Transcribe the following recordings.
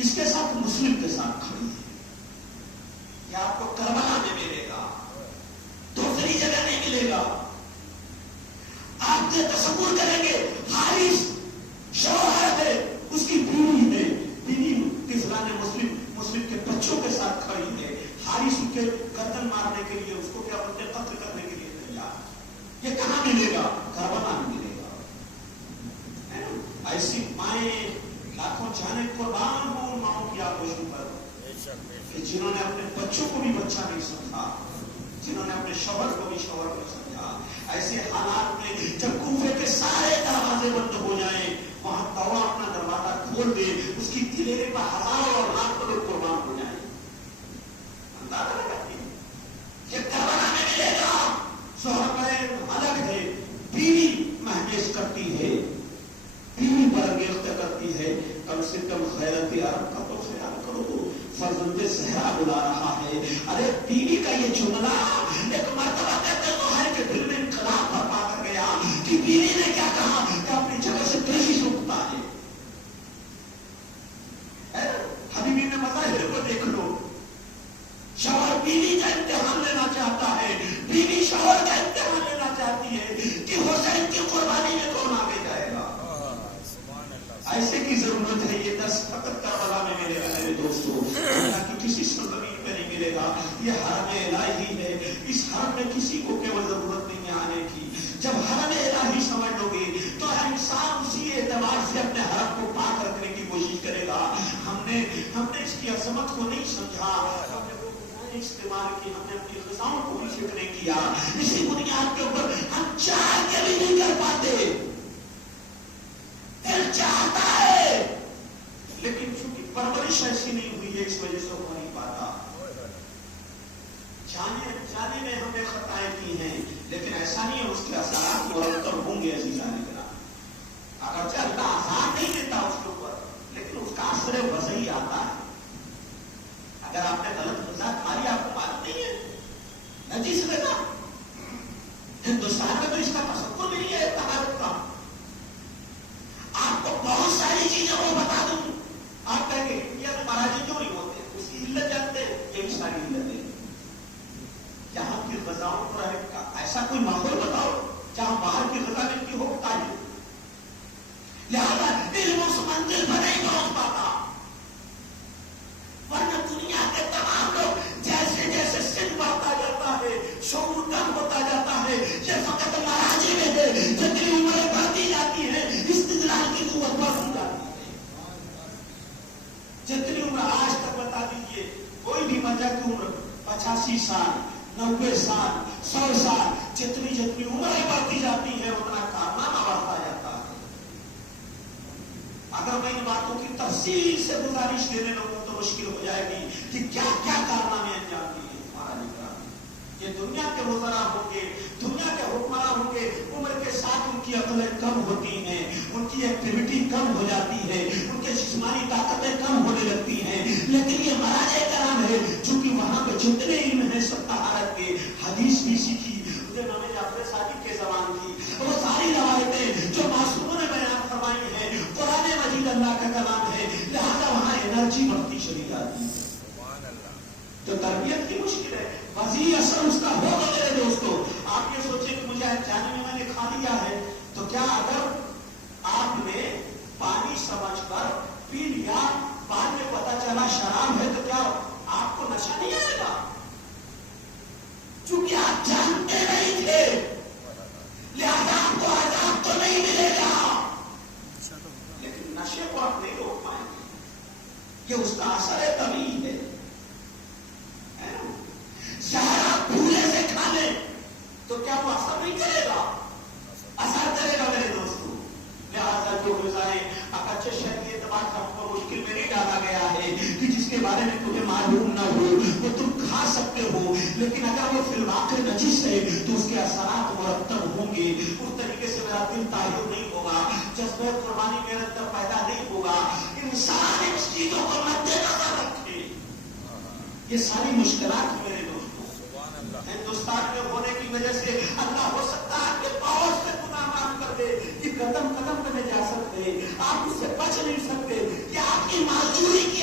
کس کے ساتھ؟ مسلم کے ساتھ کھڑی ہے. یہ آپ کو کربلا میں ملے گا، دوسری جگہ نہیں ملے گا. آپ جو تصور کریں گے حارث شوہر ہے، اس کی بیوی ہے، بیوی کسرا نے مسلم کے بچوں کے ساتھ کھڑی ہے. حارث اس کے گردن مارنے کے لیے، اس کو کیا بولتے ہیں، قتل کرنے کے لیے تیار. یہ کہاں ملے گا؟ کربلا میں ملے گا. ایسی مائیں لاکھوں جانے قربان ہوں ماؤں کی آگوشوں پر، کہ جنہوں نے اپنے بچوں کو بھی بچہ نہیں سمجھا، جنہوں نے اپنے شوہر کو بھی شوہر نہیں سمجھا. ایسے حالات میں جب کوفے کے سارے دروازے بند ہو جائیں، وہاں توبہ اپنا دروازہ کھول دے، اس کی دلیری پر ہزاروں اور لاکھوں لوگ قربان ہو جائیں. اندازہ لگاتی ہے یہ کربلا میں ملے گا. شوہر الگ ہے، بیوی محنت کرتی ہے، بیوی برانگیخت کرتی ہے. کم سے کم خیرت عرب کا تو خیال کرو. فرزند زہرا بلا رہا ہے. ارے بیوی کا یہ جملہ ایک مرتبہ کہتے تو ہے کہ دل میں انقلاب برپا کر گیا کہ بیوی نے کیا کہا کہ اپنی جگہ سے تیزی سوکھتا ہے. حبیبی میں مظاہر کو دیکھ لو. شوہر بیوی کا امتحان لینا چاہتا ہے، بیوی شوہر کا امتحان لینا چاہتی ہے کہ حسین کی قربانی میں کون آگے جائے گا. ایسے کی ضرورت ہے. یہ درس فقط کربلا میں ملے گا میرے دوستوں، تاکہ کسی سرزمین میں نہیں ملے گا. یہ حرم الہی ہے. اس حرم میں کسی کو کیول ضرورت نہیں ہے آنے کی. جب حرم الہی سمجھ لو گے تو ہر انسان اسی اعتبار سے اپنے حرم کو پاک رکھنے کی کوشش کرے گا. ہم نے اس کی عظمت کو نہیں سمجھا، ہم نے وہ بنیادیں استعمال کی، ہم نے اپنی غذاؤں کو بھی فکر نہیں کیا. اسی بنیاد کے اوپر ہم چاہ کے بھی نہیں کر پاتے. دل چاہتا ہے لیکن چونکہ پرورش ایسی نہیں ہوئی ہے، اس وجہ سے ہو نہیں پاتا. جانے میں ہم نے خطائیں کی ہیں، لیکن ایسا نہیں ہے اس کے اثرات مرتب ہوں گے. عزیزان کرام، اگرچہ اللہ آزاد نہیں دیتا اس کے اوپر، لیکن اس کا اثر وضعی آتا ہے. اگر آپ نے غلط غذا کھا لی، آپ کو معلوم نہیں ہے نجیس غذا. ہندوستان میں تو اس کا تصور نہیں ہے طہارت کا. آپ کو بہت ساری چیزیں وہ بتا دوں، آپ کہیں گے انڈیا میں مہاراجی کیوں نہیں ہوتے؟ اس کی علت جانتے ہیں. یہ بھی ساری علتیں یہاں کی غذاؤں پر ایسا کوئی ماحول بتاؤ جہاں باہر کی غذا ملتی ہو. تعلیم لہذا علم اس منزل پر نہیں پہنچ پاتا. ورنہ دنیا کے تمام لوگ جیسے جیسے سن بڑھتا جاتا ہے، شعور کم ہوتا جاتا ہے. یہ فقط مہاراجی میں ہے. جتنی عمریں بڑھتی جاتی ہے استدلال کی قوت بڑھتی جاتی ہے. جتنی عمر آج تک بتا دیجیے، کوئی بھی بچہ کی عمر 85 سال، 90 سال، 100 سال، جتنی عمریں بڑھتی جاتی ہے اتنا کارنامہ بڑھتا جاتا ہے. اگر میں ان باتوں کی تفصیل سے گزارش دینے لگوں تو مشکل ہو جائے گی کہ کیا کیا کارنامے انجام دیے ہمارا نگران. یہ دنیا کے وزراء ہوں گے، دنیا کے حکمراں ہوں گے، عمر کے ساتھ ان کی عقلیں کم ہوتی ہیں، ان کی ایکٹیویٹی کم ہو جاتی ہے، ان کے جسمانی طاقتیں کم ہونے لگتی ہیں. لیکن یہ مراجع کرام ہے چونکہ وہاں پہ جتنے علم ہیں سب طہارت کے. حدیث بھی سیکھی مجھے امام جعفر صادق کے زمان کی، وہ ساری روایتیں جو معصوموں نے بیان فرمائی ہیں، قرآن مجید اللہ کا کلام ہے. لہذا وہاں انرجی بڑھتی چلی جاتی ہے. جو تربیت کی مشکل ہے وزیر اثر اس کا ہوگا. میرے دوستو، آپ یہ سوچیں کہ مجھے جانے میں نے کھا لیا ہے تو کیا اگر آپ نے پانی سمجھ کر پی لیا، بعد میں پتا چلا شراب ہے، تو کیا آپ کو نشہ نہیں آئے گا؟ چونکہ آپ جانتے نہیں تھے لہذا آپ کو عذاب تو نہیں ملے گا، لیکن نشے کو آپ نہیں روک پائیں گے. یہ اس کا اثر طبیعی ہے. شہر آپ بھولے سے کھا لیں تو کیا وہ اثر نہیں کرے گا؟ اثر کرے گا میرے دوستوں. لہٰذا جو غذائیں اگرچہ شہری اعتبار سے ہم کو مشکل میں نہیں ڈالا گیا ہے کہ جس کے بارے میں تمہیں معلوم نہ ہو وہ تم کھا سکتے ہو، لیکن اگر وہ فی الواقع نجس ہے تو اس کے اثرات مرتب ہوں گے. اس طریقے سے میرا دل طاہر نہیں ہوگا، جذبہ قربانی میرے اندر پیدا نہیں ہوگا. انسان ان چیزوں کو مد نظر رکھے. یہ ساری مشکلات میرے دوست ہندوستان میں ہونے کی وجہ سے اللہ ہو سکتا ہے کہ پاؤں سے گناہ معاف کر دے کہ قدم قدم پہ نہیں جا سکتے، آپ اس سے بچ نہیں سکتے. کہ آپ کی معذوری کی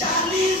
40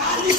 40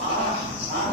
12,000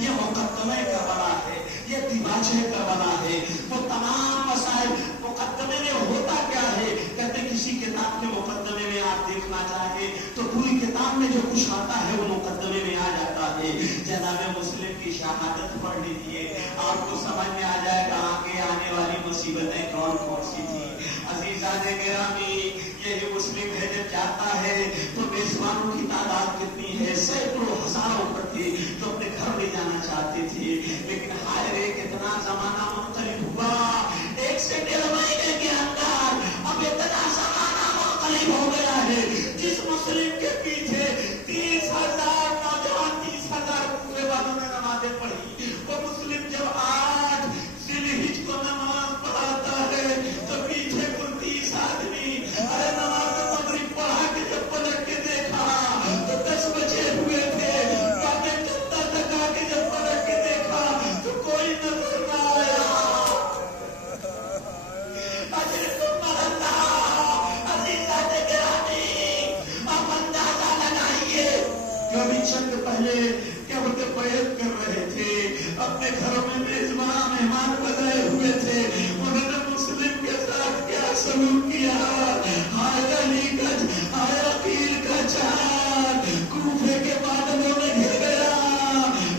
یہ مقدمہ کربلا ہے, یہ دیباچہ کربلا ہے. وہ تمام مسائل مقدمے میں ہوتا کیا ہے, کہتے کسی کتاب کے مقدمے میں آپ دیکھنا چاہے تو پوری کتاب میں جو کچھ آتا ہے وہ مقدمے میں آ جاتا ہے. جناب مسلم کی شہادت پڑھ لیجیے, آپ کو سمجھ میں آ جائے گا آگے آنے والی مصیبتیں کون کون سی تھی. عزیزان گرامی, یہی مسلم ہے جب جاتا ہے تو میزبانوں کی تعداد کتنی ہے, سینکڑوں ہزاروں پر تھے جو اپنے گھر لے جانا چاہتے تھے. لیکن ہائے رے کتنا زمانہ منقلب ہوا, 1 سے 1.5 مہینے کے اندر اب اتنا زمانہ منقلب ہو گیا ہے. جس مسلم کے پیچھے 30,000 نوجوان 30,000 کوفے والوں نے نمازیں پڑھی, وہ مسلم جب 8 ذی الحجہ کو نماز پڑھاتا ہے تو پیچھے کل 30 آدمی ارے نماز مغرب پڑھا کے جب پلٹ کے دیکھا تو 10 بجے ہوئے تھے. باتیں کرتا تھکا کے جب پلٹ کے دیکھا تو کوئی نظر نہ آیا. اجرکم اللہ. عزیزان گرامی, آپ اندازہ لگائیے کہ ابھی چند پہلے کیا وہ بیعت کر رہے تھے, اپنے گھروں میں میزبان مہمان بنائے ہوئے تھے, انہوں نے مسلم کے ساتھ کیا سلوک کیا. ہائے علی کا, ہائے عقیل کا چاند کوفے کے بادلوں میں گھر گیا,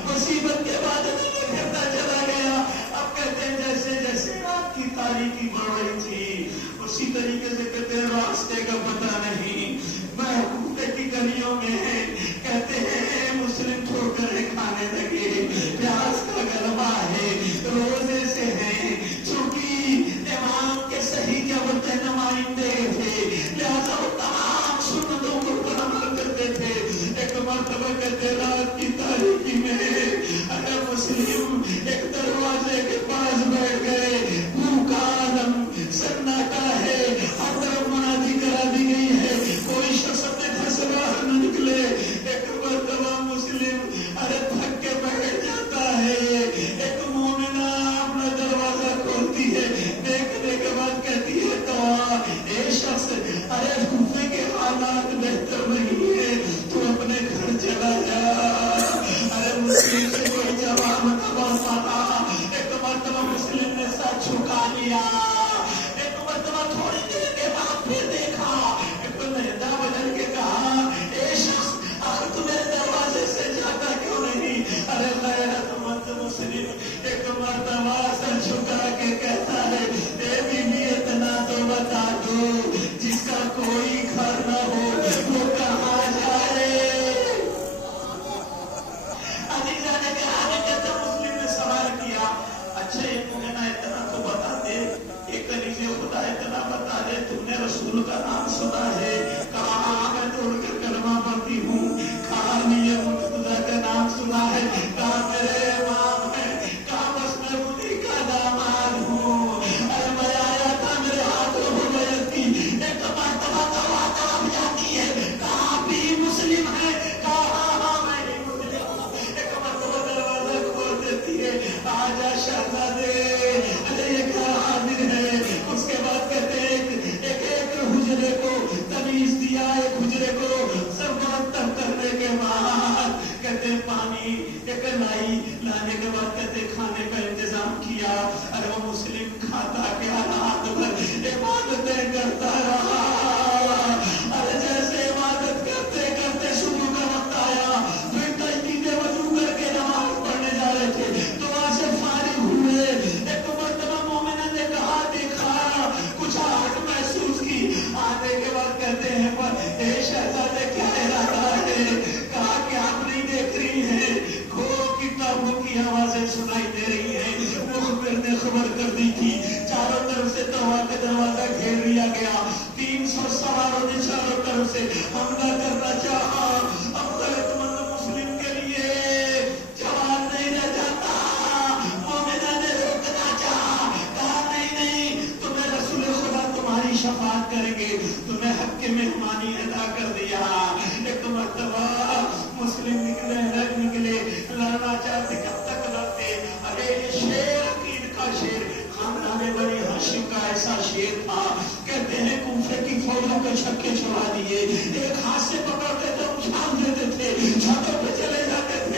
مصیبت کے بادلوں میں گھرتا چلا گیا. اب کہتے ہیں جیسے جیسے رات کی تاریکی بڑھ رہی تھی اسی طریقے سے کہتے ہیں راستے کا پتہ نہیں. میں کوفے کی گلیوں میں کہتے ہیں مسلم ٹھوکریں کھانے لگے, پیاس کا غلبہ ہے, روزے سے ہیں, چونکہ امام کے صحیح کے وقت نمائندے تھے لہذا وہ تمام سنتوں کو پر عمل کرتے تھے. ایک مرتبہ کہتے رات کی تاریکی میں اگر مسلم ایک دروازے کے پاس بیٹھ گئے, بھوکا عالم سناٹا ہے, ہر طرف منادی کرا دی گئی ہے, کوئی شخص اپنے گھر سے باہر نہ نکلے. ایک مرتبہ مسلم ارے تھک کے بیٹھ جاتا ہے, ایک مومنہ اپنا دروازہ کھولتی ہے, دیکھنے کے بعد کہتی ہے تو اے شخص ارے کوفے کے حالات بہتر نہیں ہے, تو اپنے گھر چلا جا. ارے مسلم سے کوئی جواب نہ بن پاتا. ایک مرتبہ مسلم نے سر جھکا لیا, ایک مرتبہ تھوڑی دیر کے بعد پھر دیکھا, ایک ندا بدل کے کہا اے شخص اگر تو میرے دروازے سے جاتا کیوں نہیں. ارے غیرت مند مسلم ایک مرتبہ سر جھکا کے کہتا ہے اے بیوی اتنا تو بتا دو جس کا کوئی گھر نہ ہو وہ کہاں جائے. عزیزان گرامی, کہتے مسلم نے سوال کیا اچھا ایک مہینہ اتنا تو بتا دے, ایک کلیجے خدا اتنا بتا دے تم نے رسول کا نام سنا ہے. کہا ہاں میں توڑ کر کلمہ پڑھتی ہوں. کہا میاں مرتضیٰ کا نام سنا ہے. کہا میرے امام ہے. کہا بس میں انہیں کا داماد ہوں. ارے میں آیا تھا میرے ہاتھوں میں بیعت کی. ایک مرتبہ دعا طرف جاتی ہے. کہا بھی مسلم ہے. کہا ہاں میں ہی مسلم ہوں. ایک مرتبہ دروازہ کھول دیتی ہے, آجا شہزادے ارے یہ گھر حاضر ہے. اس کے بعد کہتے ہیں ایک حجرے کو تمیز دیا, ایک حجرے کو سب مرتب کرنے کے بعد کہتے پانی ایک لانے کے بعد کہتے کھانے کا انتظام کیا. ارے وہ مسلم کھاتا کیا رات بھر عبادتیں کرتا رہا. ارے جیسے عبادت کرتے کرتے صبح کا وقت آیا, پھر تجدید وضو کر کے نماز پڑھنے جا رہے تھے, دعا سے فارغ ہوئے. ایک مرتبہ مومنہ نے کہا دیکھا کچھ آہٹ محسوس کی. آنے کے بعد کہتے ہیں پر اے شہزادے کیا ارادہ ہے. کہا کہ آپ نہیں دیکھ رہی ہیں گھوڑوں کی ٹانگوں کی آوازیں سنائی دے رہی ہیں. مخبر نے خبر کر دی تھی, چاروں طرف سے دوا کا دروازہ گھیر لیا گیا. 300 سواروں نے چاروں طرف سے حملہ کرنا چاہا. اب غیرت مند مسلم کے لیے جواب نہیں رہ جاتا. مومنہ نے روکنا چاہا, کہا نہیں تمہیں رسول خدا تمہاری شفاعت کریں گے, تمہیں حق کی مہمانی ادا کر دیا. ایک مرتبہ مسلم نکلے لڑنا چاہتے کب تک لڑتے. ارے یہ شیر عقیل کا شیر خاندان بنی ہاشم کا ایسا شیر تھا, کہتے ہیں کوفے کی فوجوں کے چھکے چھڑا دیے. ایک ہاتھ سے پکڑتے تھے اچھال دیتے تھے, چھتوں پہ چلے جاتے تھے.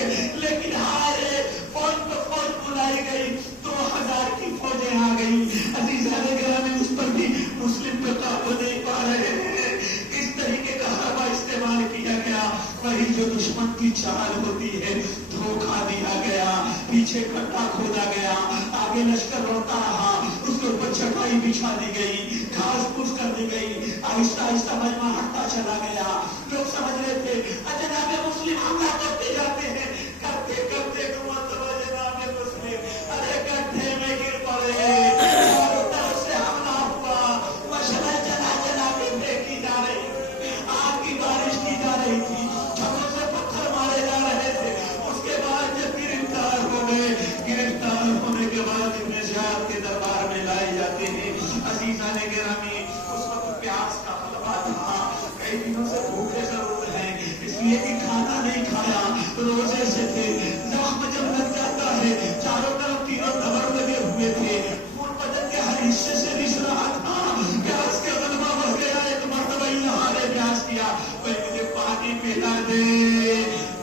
کی فوجیں آ گئی. عزیزان گرامی اس پر بھی مسلم پہ قابو نہیں پا رہے ہیں. اس طریقے کا حربہ استعمال کیا گیا. وہی جو دشمن کی چال ہوتی ہے, دھوکہ دیا گیا, پیچھے کھڈا کھودا گیا, آگے لشکر لوٹتا رہا, اس کے اوپر چٹائی بچھا دی گئی, گھاس پھوس کر دی گئی, آہستہ آہستہ مجمع ہٹتا چلا گیا. لوگ سمجھ رہے تھے جناب مسلم حملہ کرتے جاتے ہیں, کرتے کرتے جناب مسلم ارے گڈھے میں گر پڑے, چاروں طرف سے حملہ ہوا, مشعل جلا جلا کے پھینکی جا رہی, آگ کی بارش کی جا رہی تھی, چھتوں سے پتھر مارے جا رہے تھے. اس کے بعد جب گرفتار ہو گئے, گرفتار ہونے کے بعد ابن شہاب کے دربار میں لائے جاتے ہیں. عزیزان گرامی اس وقت پیاس کا غلبہ تھا, کئی دنوں سے بھوکے ضرور ہیں, اس لیے کہ کھانا نہیں کھایا, روزے سے تھے. زخم جب لگ جاتا ہے, چاروں طرف تینوں دبر لگے ہوئے تھے, خون بدن کے ہر حصے سے رس رہا تھا. پیاس کا غلبہ بڑھ گیا. ایک مرتبہ یہاں نے پیاس کیا, مجھے پانی پلا دے.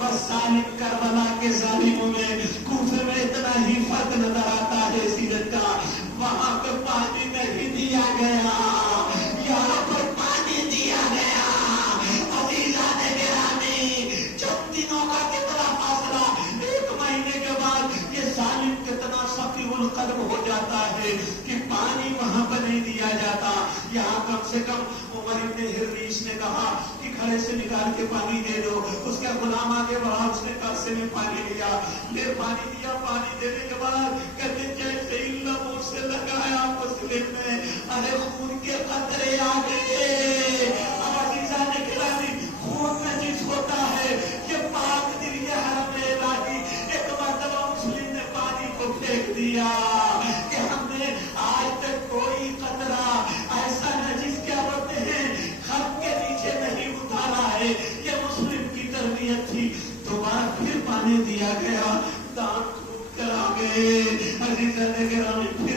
بس ظالم کربلا کے ظالموں میں کوفے میں اتنا ہی فرق نظر آتا ہے سیرت کا. وہاں پہ پانی نہیں دیا گیا, یہاں پر پانی دیا گیا. عزیزان گرامی چند دنوں کا کتنا فاصلہ, ایک مہینے کے بعد یہ ظالم کتنا سخی القلب ہو جاتا ہے کہ پانی وہاں پہ نہیں دیا جاتا. یہاں کم سے کم عمر ابن حریث نے کہا کہ گھڑے سے نکال کے پانی دے دو. اس کا غلام آگے بڑھا, اس نے کاسے میں پانی لیا, لے پانی دیا. پانی دینے کے بعد کہتے جیسے ہی لبوں سے لگایا مسلم نے, ارے خون کے قطرے آ گئے. اب عزیزان گرامی خون نجس ہوتا ہے, یہ پاک دل یہ حرم الہی. ایک مرتبہ مسلم نے پانی کو پھینک دیا کہ ہم نے آج تک کوئی قطرہ ایسا نجس کیا بولتے ہیں خط کے نیچے نہیں اتارا ہے. یہ مسلم کی تربیت تھی. دوبارہ پھر پانی دیا گیا, دانت ٹوٹ کر آ گئے. عزیزان گرامی پھر